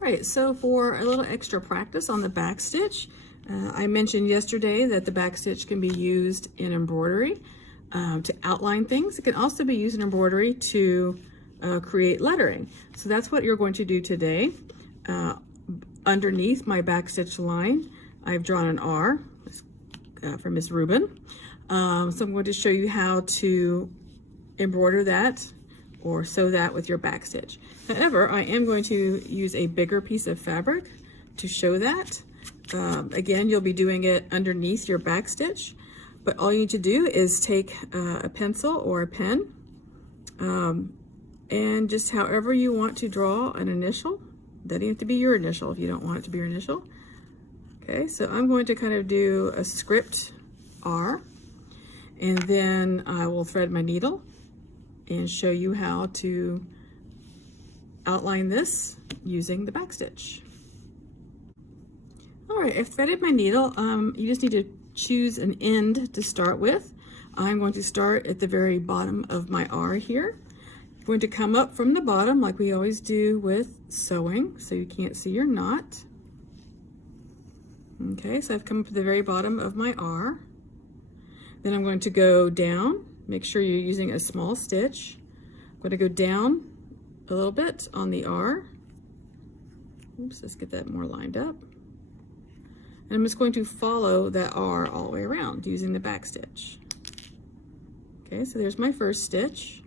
Right, so for a little extra practice on the back stitch, I mentioned yesterday that the back stitch can be used in embroidery to outline things. It can also be used in embroidery to create lettering. So that's what you're going to do today. Underneath my back stitch line, I've drawn an R for Miss Rubin. So I'm going to show you how to embroider that or sew that with your back stitch. However, I am going to use a bigger piece of fabric to show that. Again, you'll be doing it underneath your back stitch, but all you need to do is take a pencil or a pen and just however you want to draw an initial. Doesn't have to be your initial if you don't want it to be your initial. Okay, so I'm going to kind of do a script R, and then I will thread my needle and show you how to outline this using the back stitch. All right, I've threaded my needle. You just need to choose an end to start with. I'm going to start at the very bottom of my R here. I'm going to come up from the bottom like we always do with sewing, so you can't see your knot. Okay, so I've come up to the very bottom of my R. Then I'm going to go down. Make sure you're using a small stitch. I'm going to go down a little bit on the R. Oops, let's get that more lined up. And I'm just going to follow that R all the way around using the back stitch. Okay, so there's my first stitch.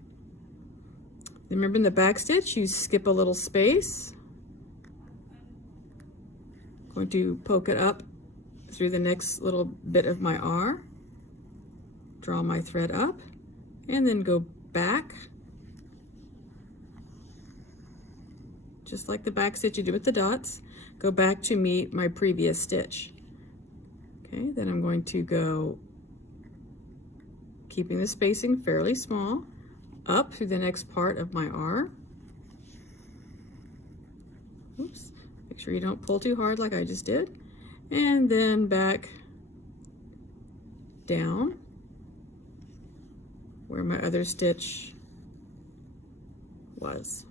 Remember in the back stitch, you skip a little space. I'm going to poke it up through the next little bit of my R. Draw my thread up and then go back. Just like the back stitch you do with the dots. Go back to meet my previous stitch. Okay, then I'm going to go, keeping the spacing fairly small, up through the next part of my R. Oops, make sure you don't pull too hard like I just did. And then back down where my other stitch was.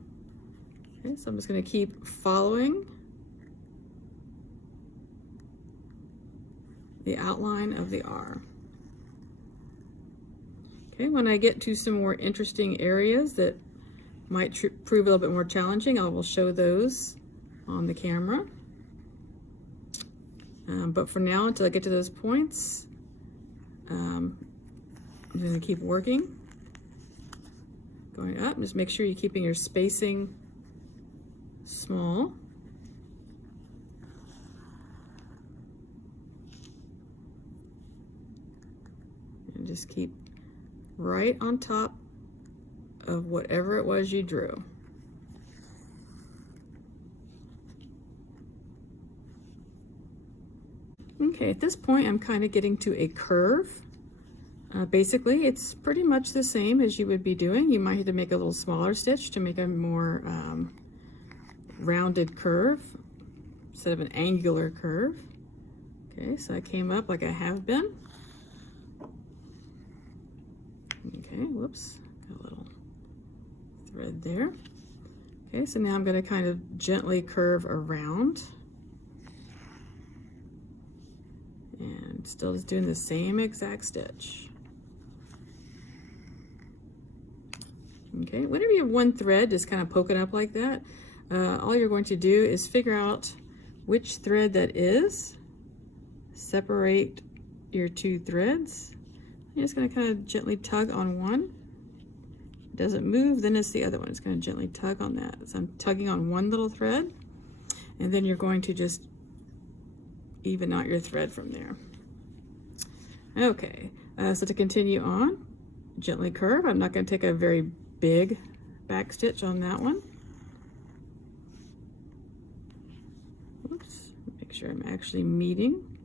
Okay, so I'm just going to keep following the outline of the R. Okay, when I get to some more interesting areas that might prove a little bit more challenging, I will show those on the camera. But for now, until I get to those points, I'm going to keep working, going up. Just make sure you're keeping your spacing small. And just keep right on top of whatever it was you drew. Okay, at this point I'm kind of getting to a curve. Basically, it's pretty much the same as you would be doing. You might have to make a little smaller stitch to make a more rounded curve instead of an angular curve. Okay, so I came up like I have been. Okay, whoops, got a little thread there. Okay, so now I'm going to kind of gently curve around. And still just doing the same exact stitch. Okay, whenever you have one thread just kind of poking up like that, all you're going to do is figure out which thread that is, separate your two threads. You're just going to kind of gently tug on one. It doesn't move, then it's the other one. It's going to gently tug on that. So I'm tugging on one little thread, and then you're going to just even out your thread from there. Okay, so to continue on, gently curve. I'm not going to take a very big back stitch on that one. Oops, make sure I'm actually meeting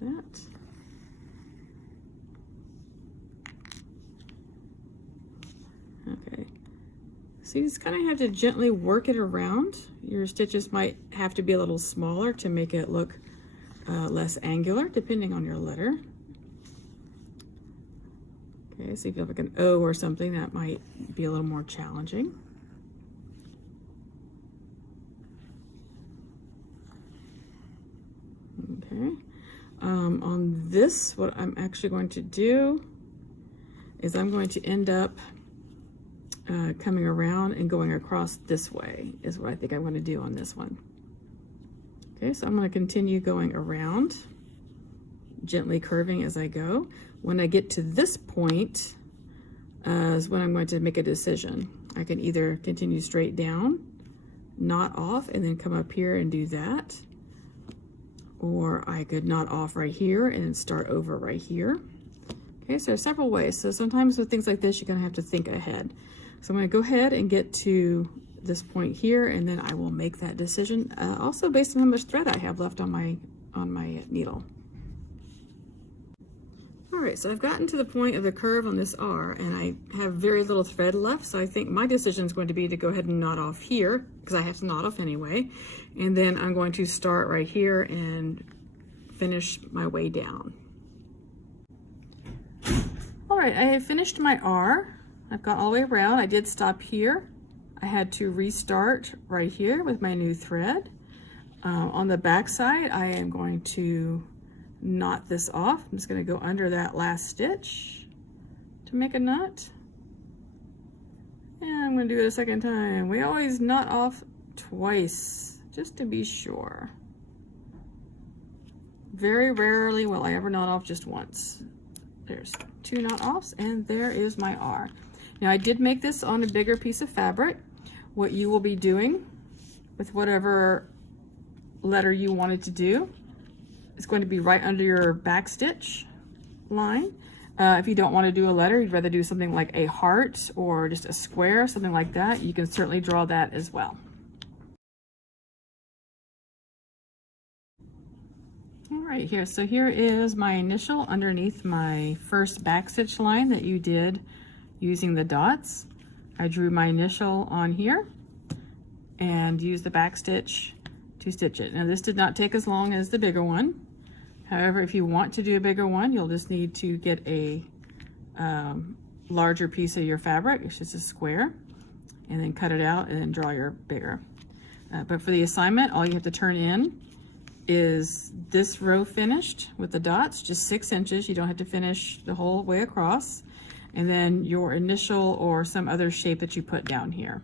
that. Okay, so you just kind of have to gently work it around. Your stitches might have to be a little smaller to make it look less angular, depending on your letter. Okay, so if you have like an O or something, that might be a little more challenging. Okay. On this, what I'm actually going to do is I'm going to end up coming around and going across this way is what I think I'm going to do on this one. Okay, so I'm going to continue going around, gently curving as I go. When I get to this point is when I'm going to make a decision. I can either continue straight down, knot off, and then come up here and do that, or I could knot off right here and start over right here. Okay, so there's several ways. So sometimes with things like this, you're going to have to think ahead. So I'm going to go ahead and get to this point here, and then I will make that decision, also based on how much thread I have left on my needle. All right, so I've gotten to the point of the curve on this R, and I have very little thread left, so I think my decision is going to be to go ahead and knot off here, because I have to knot off anyway, and then I'm going to start right here and finish my way down. All right, I have finished my R. I've gone all the way around. I did stop here. I had to restart right here with my new thread. On the back side, I am going to knot this off. I'm just going to go under that last stitch to make a knot. And I'm going to do it a second time. We always knot off twice, just to be sure. Very rarely will I ever knot off just once. There's 2 knot offs, and there is my R. Now I did make this on a bigger piece of fabric. What you will be doing with whatever letter you wanted to do is going to be right under your back stitch line. If you don't want to do a letter, you'd rather do something like a heart or just a square, something like that, you can certainly draw that as well. All right, here, so here is my initial underneath my first back stitch line that you did using the dots. I drew my initial on here and used the back stitch to stitch it. Now this did not take as long as the bigger one. However, if you want to do a bigger one, you'll just need to get a larger piece of your fabric, it's just a square, and then cut it out and then draw your bigger. But for the assignment, all you have to turn in is this row finished with the dots, just 6 inches. You don't have to finish the whole way across. And then your initial or some other shape that you put down here.